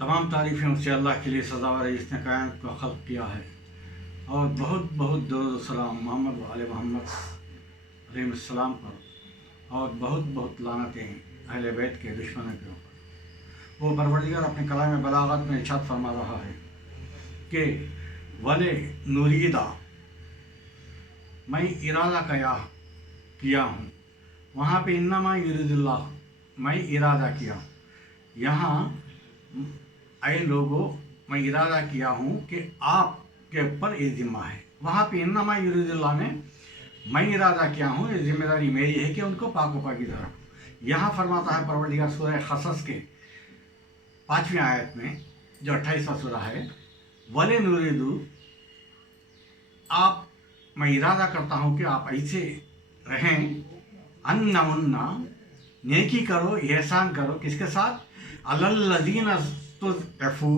तमाम तारीफ़ें उससे अल्लाह के लिए सज़ावर है जिसने कायनात को खल्क़ किया है। और बहुत बहुत दरूद सलाम मोहम्मद व आले मोहम्मद अलैहिस्सलाम पर, और बहुत बहुत लानतें अहले बैत के दुश्मनों के ऊपर। वो परवरदिगार अपने कलाम बलागत में इरशाद फरमा रहा है कि वले नुरीदा, मैं इरादा किया हूँ। वहाँ पे इन्नमा युरिदुल्लाह, मैं इरादा किया। यहाँ ऐ लोगों, मैं इरादा किया हूँ कि आपके ऊपर ये जिम्मा है। वहाँ पे इन्नमा युरिदुल्लाह में मैं इरादा किया हूँ, ये जिम्मेदारी मेरी है कि उनको पाक-ओ-पाकीज़ा रखूँ। यहाँ फरमाता है परवरदिगार सूरह क़सस के 5वीं आयत में, जो 28वां सूरा है, वले नुरीदु, आप, मैं इरादा करता हूँ कि आप ऐसे रहें, अन्नमुन्ना, नेकी करो, एहसान करो, किसके साथ? अलल्लज़ीना इस्तुज़अफ़ू,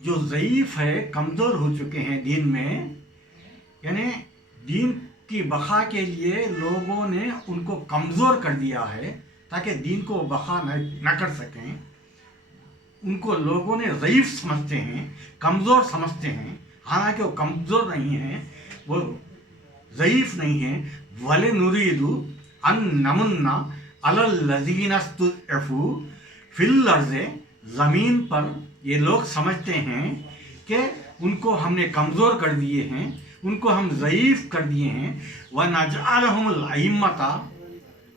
जो ज़ईफ़ है, कमज़ोर हो चुके हैं दीन में, यानी दीन की बक़ा के लिए लोगों ने उनको कमज़ोर कर दिया है ताकि दीन को बक़ा न कर सकें। उनको लोगों ने ज़ईफ़ समझते हैं, कमज़ोर समझते हैं, हालांकि वो कमज़ोर नहीं हैं, वो ज़ईफ़ नहीं हैं। वले नुरीदु अन नमुन्ना अलल्लज़ीना इस्तुज़अफ़ू फ़िल अर्ज़े, ज़मीन पर ये लोग समझते हैं कि उनको हमने कमज़ोर कर दिए हैं, उनको हम ज़ईफ़ कर दिए हैं। व नजअलहुमुल अइम्मता,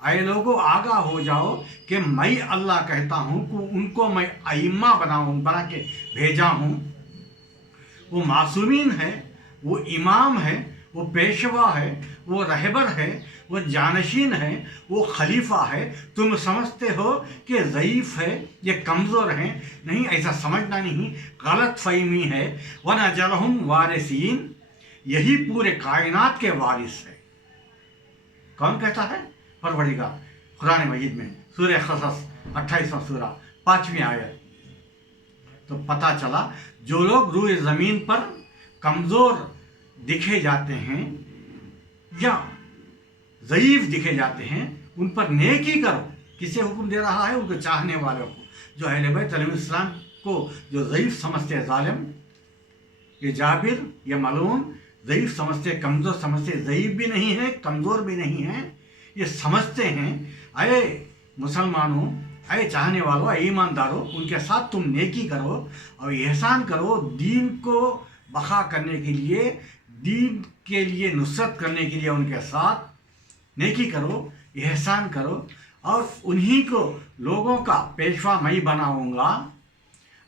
आए लोगों आगाह हो जाओ कि मैं अल्लाह कहता हूँ कि उनको मैं अइम्मा बना के भेजा हूँ। वो मासूमीन है, वो इमाम है, वो पेशवा है, वो रहबर है, वो जानशीन है, वो खलीफा है। तुम समझते हो कि ज़ईफ़ है, ये कमज़ोर हैं। नहीं, ऐसा समझना नहीं, गलत फ़हमी है। वनजअलहुम वारिसीन, यही पूरे कायनात के वारिस है। कौन कहता है? परवरदिगार, कुरान मजीद में सूरह क़सस 28वां सूरा 5वीं आयत। तो पता चला जो लोग रूए ज़मीन पर कमज़ोर दिखे जाते हैं या ज़ईफ़ दिखे जाते हैं, उन पर नेकी करो। किसे हुक्म दे रहा है? उनको चाहने वालों को, जो अहले बैत अलैहिस्सलाम को जो ज़ईफ़ समझते हैं, ज़ालिम, ये जाबिर, ये मलून, ज़ईफ़ समझते, कमज़ोर समझते, ज़ईफ़ भी नहीं है, कमज़ोर भी नहीं है, ये समझते हैं। अरे मुसलमानों, अरे चाहने वालों, अरे ईमानदारों, उनके साथ तुम नेकी करो और एहसान करो। दीन को बक़ा करने के लिए, दीन के लिए नुसरत करने के लिए उनके साथ नेकी करो, एहसान करो, और उन्हीं को लोगों का पेशवा मैं बनाऊंगा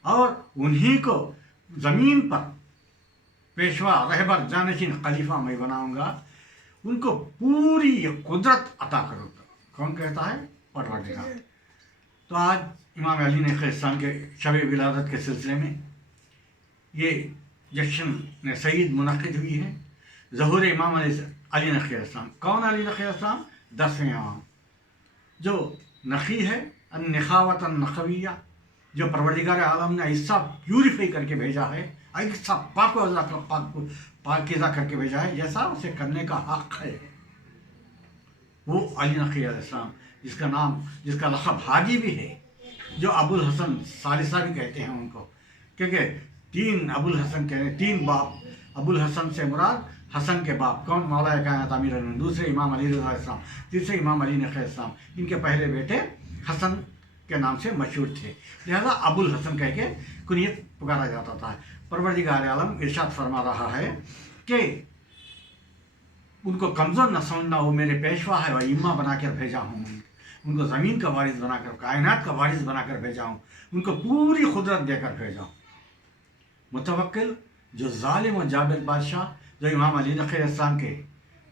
और उन्हीं को ज़मीन पर पेशवा, रहबर, जानशीन, खलीफा मैं बनाऊंगा। उनको पूरी कुदरत अता करो। कौन कहता है? परवरदिगार। तो आज इमाम अली नक़ी के शब विलादत के सिलसिले में ये जश्न सईद मुनक़िद हुई है। ज़हूर इमाम अली नक़ी। कौन अली नक़ी? 10वें इमाम, जो नक़ी है, अन-नख़ावत अन-नख़विय्या, जो परवरदिगार आलम ने ऐसा प्यूरीफाई करके भेजा है, ऐसा पाकीज़ा करके भेजा है जैसा उसे करने का हक़ है। वो अली नक़ी अलैहिस्सलाम, जिसका नाम, जिसका लक़ब हादी भी है, जो अबुल हसन सालिसा भी कहते हैं उनको, क्योंकि 3 अबुल हसन कहते हैं, 3 बाप। अबुल हसन से मुराद हसन के बाप कौन? मौला कायनात आमीर अलमुमिनीन, दूसरे इमाम अली रज़ा अलैहिस्सलाम, तीसरे इमाम अली नक़ी अलैहिस्सलाम। इनके पहले बेटे हसन के नाम से मशहूर थे, लिहाजा अबुल हसन कह के कुनियत पुकारा जाता था। परवरदिगार आलम इरशाद फरमा रहा है कि उनको कमज़ोर न समझना, वो मेरे पेशवा है, वह इम्मा बना कर भेजा हूँ। उनको ज़मीन का वारिस बनाकर, कायनात का वारिस बनाकर भेजा हूँ, उनको पूरी कुदरत देकर भेजा हूँ। मुतवक्किल, जो ज़ालिम और जाबिर बादशाह, जो इमाम अली नक़ी अलैहिस्सलाम के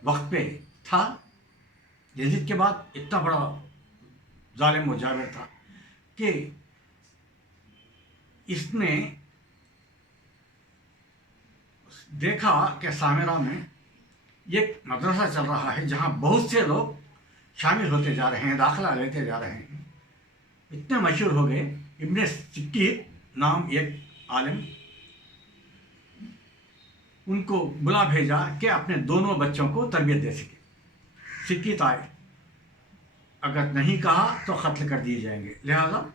वक्त पे था, यज़ीद के बाद इतना बड़ा ज़ालिम और जाबिर था कि इसने देखा कि सामिरा में एक मदरसा चल रहा है जहाँ बहुत से लोग शामिल होते जा रहे हैं, दाखिला लेते जा रहे हैं। इतने मशहूर हो गए, इब्ने सिक्कीत नाम एक आलिम, उनको बुला भेजा कि अपने दोनों बच्चों को तरबियत दे सके। सिक्कीत आए, अगर नहीं कहा तो क़त्ल कर दिए जाएंगे, लिहाजा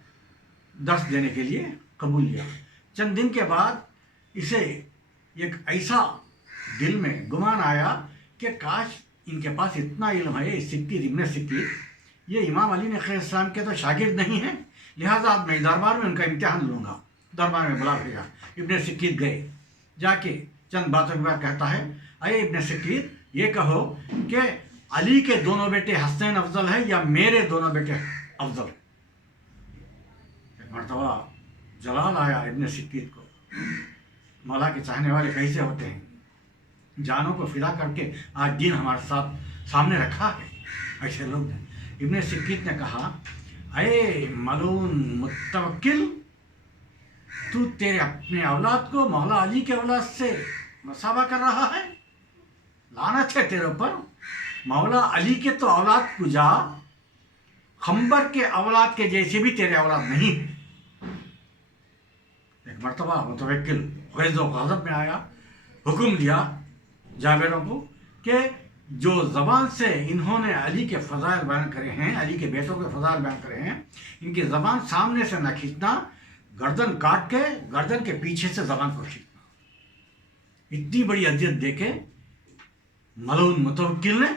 दर्स देने के लिए قبول لیا۔ چند دن کے بعد اسے ایک ایسا دل میں گمان آیا کہ کاش ان کے پاس اتنا علم ہے، سکید ابن سکید یہ امام علی نے خیر السلام کے تو شاگرد نہیں ہیں، لہٰذا اب میں دربار میں ان کا امتحان لوں گا۔ دربار میں بلا بھیجا، ابن سکید گئے، جا کے چند باتوں کے بعد کہتا ہے، اے ابن سکید یہ کہو کہ علی کے دونوں بیٹے حسین افضل ہے یا میرے دونوں بیٹے افضل؟ ایک مرتبہ جلال آیا ابن سکید کو، مولا کے چاہنے والے کیسے ہوتے ہیں، جانوں کو فدا کر کے آج دین ہمارے ساتھ سامنے رکھا ہے، ایسے لوگ ہیں۔ ابن سکید نے کہا، اے ملعون متوکل، تو تیرے اپنے اولاد کو مولا علی کے اولاد سے مساوی کر رہا ہے؟ لعنت ہے تیرے اوپر، مولا علی کے تو اولاد کجا، خنبر کے اولاد کے جیسے بھی تیرے اولاد نہیں ہے۔ ایک مرتبہ متوکل غیظ و غضب میں آیا، حکم دیا جابروں کو کہ جو زبان سے انہوں نے علی کے فضائل بیان کرے ہیں، علی کے بیٹوں کے فضائل بیان کرے ہیں، ان کی زبان سامنے سے نہ کھینچنا، گردن کاٹ کے گردن کے پیچھے سے زبان کو کھینچنا۔ اتنی بڑی اذیت دے کے ملعون متوکل نے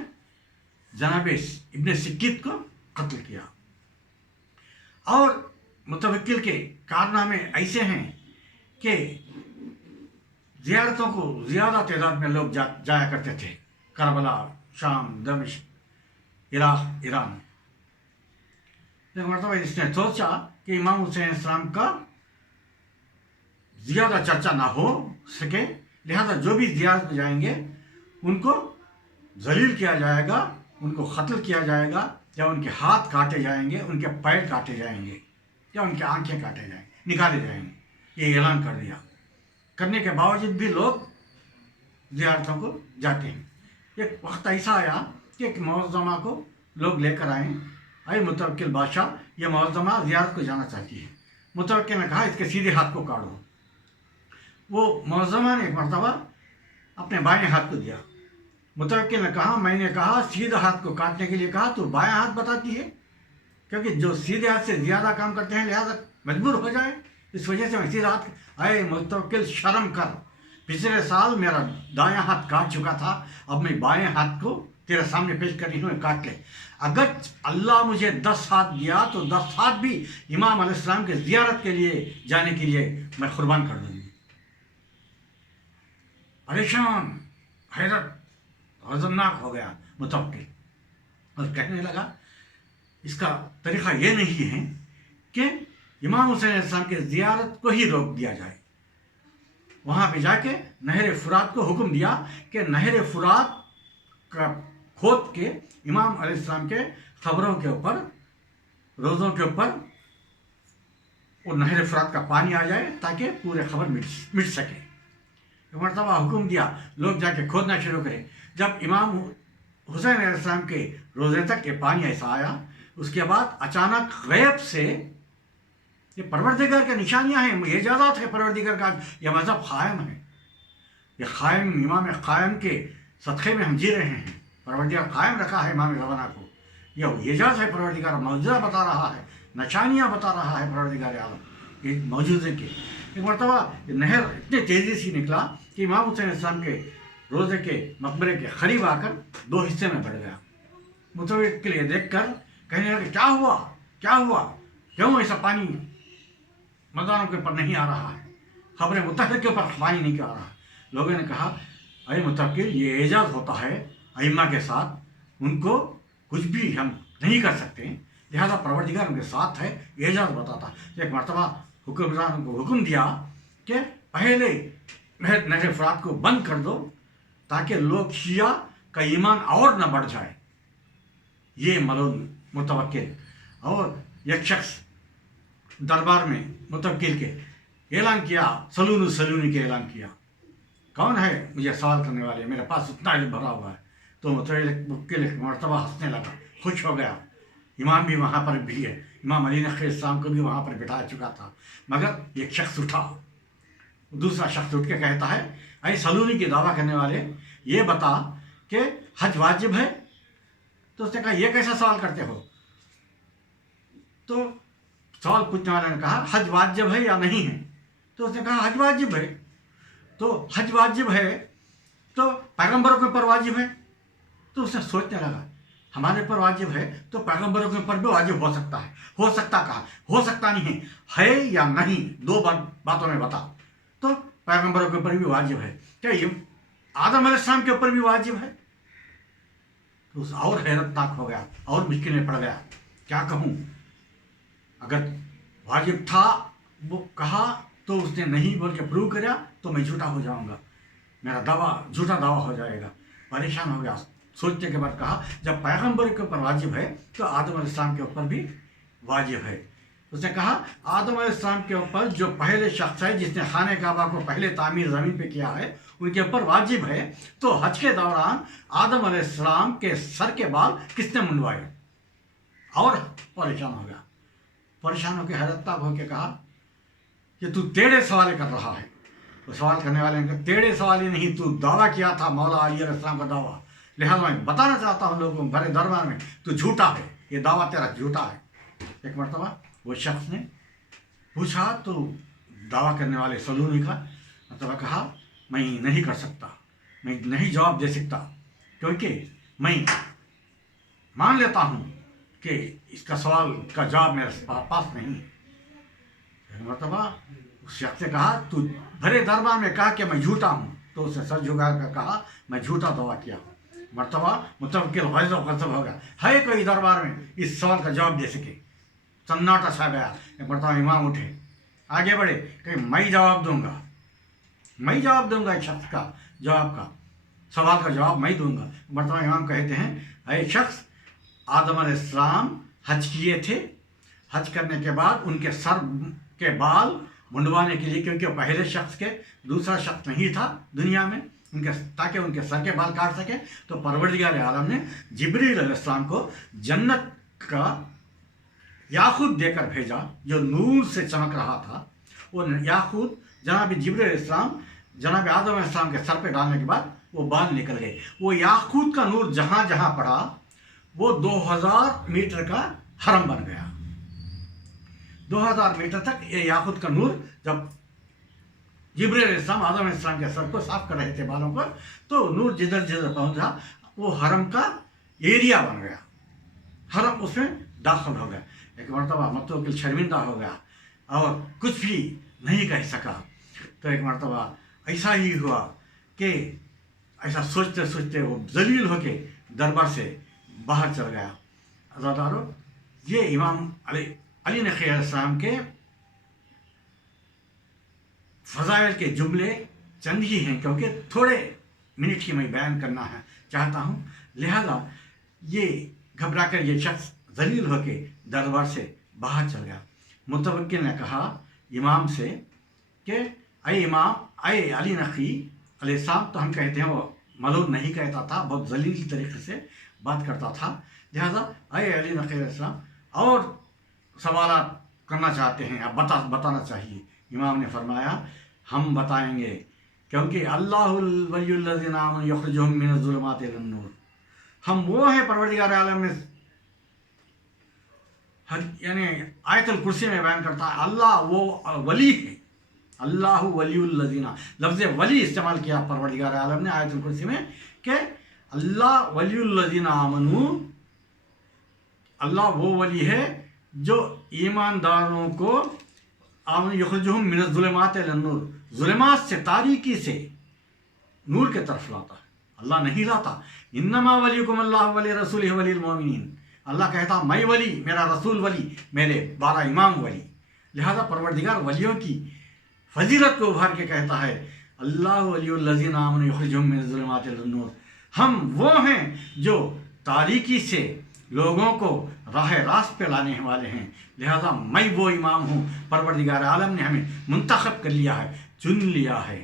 جناب ابن سکید کو قتل کیا۔ اور متوکل کے کارنامے ایسے ہیں کہ زیارتوں کو زیادہ تعداد میں لوگ جایا کرتے تھے، کربلا، شام، دمشق، عراق، ایران۔ ایک مرتبہ اس نے سوچا کہ امام حسین علیہ السلام کا زیادہ چرچا نہ ہو سکے، لہذا جو بھی زیارت جائیں گے ان کو ذلیل کیا جائے گا، ان کو قتل کیا جائے گا، یا ان کے ہاتھ کاٹے جائیں گے، ان کے پیر کاٹے جائیں گے، یا ان کے آنکھیں کاٹے جائیں گے، نکالے جائیں گے۔ یہ اعلان کر دیا۔ کرنے کے باوجود بھی لوگ زیارتوں کو جاتے ہیں۔ ایک وقت ایسا آیا کہ ایک معظمہ کو لوگ لے کر آئیں، اے متوکل بادشاہ یہ معظمہ زیارت کو جانا چاہتی ہے۔ متوکل نے کہا اس کے سیدھے ہاتھ کو کاٹو۔ وہ معظمہ نے ایک مرتبہ اپنے بائیں ہاتھ کو دیا۔ متوکل نے کہا، میں نے کہا سیدھے ہاتھ کو کاٹنے کے لیے کہا تو بائیں ہاتھ بتاتی ہے، کیونکہ جو سیدھے ہاتھ سے زیادہ کام کرتے ہیں لہذا مجبور ہو جائے، اس وجہ سے میں سیدھا ہاتھ۔ اے متوکل شرم کر، پچھلے سال میرا دایاں ہاتھ کاٹ چکا تھا، اب میں بائیں ہاتھ کو تیرے سامنے پیش کر رہی ہوں، کاٹ لے۔ اگر اللہ مجھے 10 ہاتھ دیا تو 10 ہاتھ بھی امام علیہ السلام کے زیارت کے لیے جانے کے لیے میں قربان کر دوں گی۔ پریشان، حیرت، غضبناک ہو گیا متوکل اور کہنے لگا اس کا طریقہ یہ نہیں ہے کہ امام حسین علیہ السلام کے زیارت کو ہی روک دیا جائے۔ وہاں پہ جا کے نہر فرات کو حکم دیا کہ نہر فرات کا کھود کے امام علیہ السلام کے قبروں کے اوپر، روزوں کے اوپر وہ نہر فرات کا پانی آ جائے تاکہ پورے قبر مٹ سکے۔ ایک مرتبہ حکم دیا لوگ جا کے کھودنا شروع کریں۔ جب امام حسین علیہ السلام کے روزے تک یہ پانی ایسا آیا، اس کے بعد اچانک غیب سے، یہ پروردگار کے نشانیاں ہیں، یہ اعجازات ہے پروردگار کا، یہ مذہب قائم ہے، یہ قائم امام قائم کے صدقے میں ہم جی رہے ہیں۔ پروردگار قائم رکھا ہے امام زمانہ کو، یہ اعجاز ہے، پروردگار معجزہ بتا رہا ہے، نشانیاں بتا رہا ہے پروردگار عالم یہ موجودے کے۔ ایک مرتبہ یہ نہر اتنی تیزی سے نکلا کہ امام حسین علیہ السلام کے روزے کے مقبرے کے قریب آ کر 2 حصے میں بڑھ گیا۔ متوکل یہ دیکھ کر کہنے لگے کیا ہوا، کیا ہوا، کیوں ایسا پانی مزاروں کے اوپر نہیں آ رہا ہے، قبر مطہر کے اوپر پانی نہیں آ رہا۔ لوگوں نے کہا اے متوکل یہ اعجاز ہوتا ہے ائمہ کے ساتھ، ان کو کچھ بھی ہم نہیں کر سکتے، لہذا پروردگار ان کے ساتھ ہے، اعجاز بتاتا۔ ایک مرتبہ حکمران کو حکم دیا کہ پہلے نہر فرات کو بند کر دو تاکہ لوگ شیعہ کا ایمان اور نہ بڑھ جائے۔ یہ ملعون متوکل اور ایک شخص دربار میں متوکل کے اعلان کیا، سلون سلونی کے اعلان کیا، کون ہے مجھے سوال کرنے والے، میرے پاس اتنا علم بھرا ہوا ہے۔ تو متوکل ایک مرتبہ ہنسنے لگا، خوش ہو گیا۔ امام بھی وہاں پر بھی ہے، امام علی نقی السلام کو بھی وہاں پر بٹھا چکا تھا، مگر ایک شخص اٹھا، دوسرا شخص اٹھ کے کہتا ہے اے سلونی کی دعویٰ کرنے والے یہ بتا کہ حج واجب ہے؟ تو اس نے کہا یہ کیسا سوال کرتے ہو؟ تو सवाल पूछने वाले ने कहा हज वाजिब है या नहीं है? तो उसने कहा हज वाजिब है। तो हज वाजिब है तो पैगंबरों के ऊपर वाजिब है। तो उसने सोचने लगा हमारे पर वाजिब है तो पैगंबरों के ऊपर भी वाजिब हो सकता है। हो सकता कहा, हो सकता नहीं है या नहीं, दो बातों में बता। तो पैगंबरों के ऊपर भी वाजिब है। क्या ये आदम अलैहिस्सलाम के ऊपर भी वाजिब है? तो उस और हैरतनाक हो गया और मुश्किल में पड़ गया, क्या कहूँ। अगर वाजिब था वो कहा तो उसने नहीं बोल के प्रूव किया तो मैं झूठा हो जाऊंगा, मेरा दावा झूठा दावा हो जाएगा। परेशान हो गया। सोचने के बाद कहा जब पैगंबर के ऊपर वाजिब है तो आदम अलैहिस्सलाम के ऊपर भी वाजिब है। उसने कहा आदम अलैहिस्सलाम के ऊपर जो पहले शख्स है जिसने खाने काबा को पहले तामीर ज़मीन पे किया है उनके ऊपर वाजिब है। तो हज के दौरान आदम अलैहिस्सलाम के सर के बाल किसने मुंडवाए? और परेशान हो गया। परेशान होकर हैरतनाक होकर कहा कि तू टेढ़े सवाल कर रहा है। तो सवाल करने वाले ने कहा टेढ़े सवाल ही नहीं, तू दावा किया था मौला अली अलैहिस्सलाम का दावा, लिहाजा मैं बताना चाहता हूँ लोगों को बड़े दरबार में तू झूठा है, ये दावा तेरा झूठा है। एक मरतबा वो शख्स ने पूछा तो दावा करने वाले सलूनी का मतलब कहा मैं नहीं कर सकता, मैं नहीं जवाब दे सकता, क्योंकि मैं मान लेता हूँ कि इसका सवाल का जवाब मेरे पास नहीं है। मरतबा उस शख्स ने कहा तू भरे दरबार में कहा कि मैं झूठा हूँ। तो उसने सर झुका कर कहा मैं झूठा दावा किया। मरतबा मुतवक्किल गज़ब हो गया, है कोई दरबार में इस सवाल का जवाब दे सके? सन्नाटा छा गया। एक मरतबा इमाम उठे, आगे बढ़े, कहीं मैं जवाब दूंगा, मैं जवाब दूंगा इस शख्स का जवाब का सवाल का जवाब मैं दूंगा। मरतबा इमाम कहते हैं ऐ शख्स, आदम अलैहिस्सलाम हज किए थे, हज करने के बाद उनके सर के बाल मुंडवाने के लिए, क्योंकि पहले शख्स के दूसरा शख्स नहीं था दुनिया में, उनके ताकि उनके सर के बाल काट सके, तो परवरदिगार आलम ने जिब्रील अलैहिस्सलाम को जन्नत का याकूत देकर भेजा जो नूर से चमक रहा था। वो याकूत जनाब जिब्रील अलैहिस्सलाम जनाब आदम अलैहिस्सलाम के सर पे डालने के बाद वो बाल निकल गए। वो याकूत का नूर जहाँ जहाँ पड़ा वो 2000 मीटर का हरम बन गया। 2000 मीटर तक ये याकूत का नूर, जब जिब्रील अलैहिस्सलाम आदम अलैहिस्सलाम के सर को साफ कर रहे थे बालों पर, तो नूर जिधर जिधर पहुंचा वो हरम का एरिया बन गया, हरम उसमें दाखिल हो गया। एक मरतबा मुतवक्किल शर्मिंदा हो गया और कुछ भी नहीं कह सका। तो एक मरतबा ऐसा ही हुआ कि ऐसा सोचते सोचते वो जलील होके दरबार से बाहर चल गया। अज़ादारों, ये इमाम अली नक़ी अलैहिस्सलाम के फ़ज़ाइल के जुमले चंद ही हैं, क्योंकि थोड़े मिनट ही मैं बयान करना है चाहता हूँ। लिहाजा ये घबरा कर ये शख्स जलील होके दरबार से बाहर चल गया। मुतवक्किल ने कहा इमाम से कि अय इमाम, अय अली नक़ी अलैहिस्सलाम, तो हम कहते हैं वो मलून नहीं कहता था, बहुत जलील तरीके से बात करता था। लिहाजा अय अली नक़ी अलैहिस्सलाम और सवालात करना चाहते हैं, अब बताना चाहिए। इमाम ने फरमाया हम बताएंगे, क्योंकि अल्लाहुल वलियुल्लज़ीना आमनु युख़रिजुहुम मिनज़्ज़ुलुमाति इलन-नूर, हम वो हैं परवरदिगार आलम में, यानी आयतुल कुर्सी में बयान करता है अल्लाह वो वली है। अल्लाह वलियुल्लज़ीना, लफ्ज़ वली इस्तेमाल किया परवरदिगार आलम ने आयतुल कुर्सी में कि अल्लाह वलियुल्लज़ीना आमनु, अल्लाह वो वली है जो ईमानदारों को आमनु युख़रिजुहुम मिनज़्ज़ुलुमाति इलन-नूर, ज़ुलमात से, तारीकी से नूर के तरफ लाता है। अल्लाह नहीं लाता। इन्नमा वलियुकुम अल्लाहु वली रसूलिही वलिल मोमिनीन, अल्लाह कहता मैं वली, मेरा रसूल वली, मेरे 12 इमाम वली। लिहाजा परवरदिगार वलियों की फजीलत को उभार के कहता है अल्लाह वलियुल्लज़ीना आमनु युख़रिजुहुम मिनज़्ज़ुलुमाति इलन-नूर, हम वो हैं जो तारीकी से लोगों को राह रास्त पे लाने वाले हैं। लिहाजा मैं वो इमाम हूँ, परवरदिगार आलम ने हमें मुंतखब कर लिया है, चुन लिया है।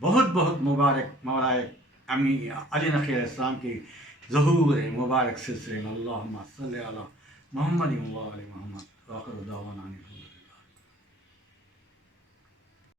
बहुत बहुत मुबारक मौलाए अमी अली नक़ी अलैहिस्सलाम की ज़हूर मुबारक सिलसिले में। अल्लाहुम्मा सल्लि अला मुहम्मद व आले मुहम्मद। आखिर दावाना।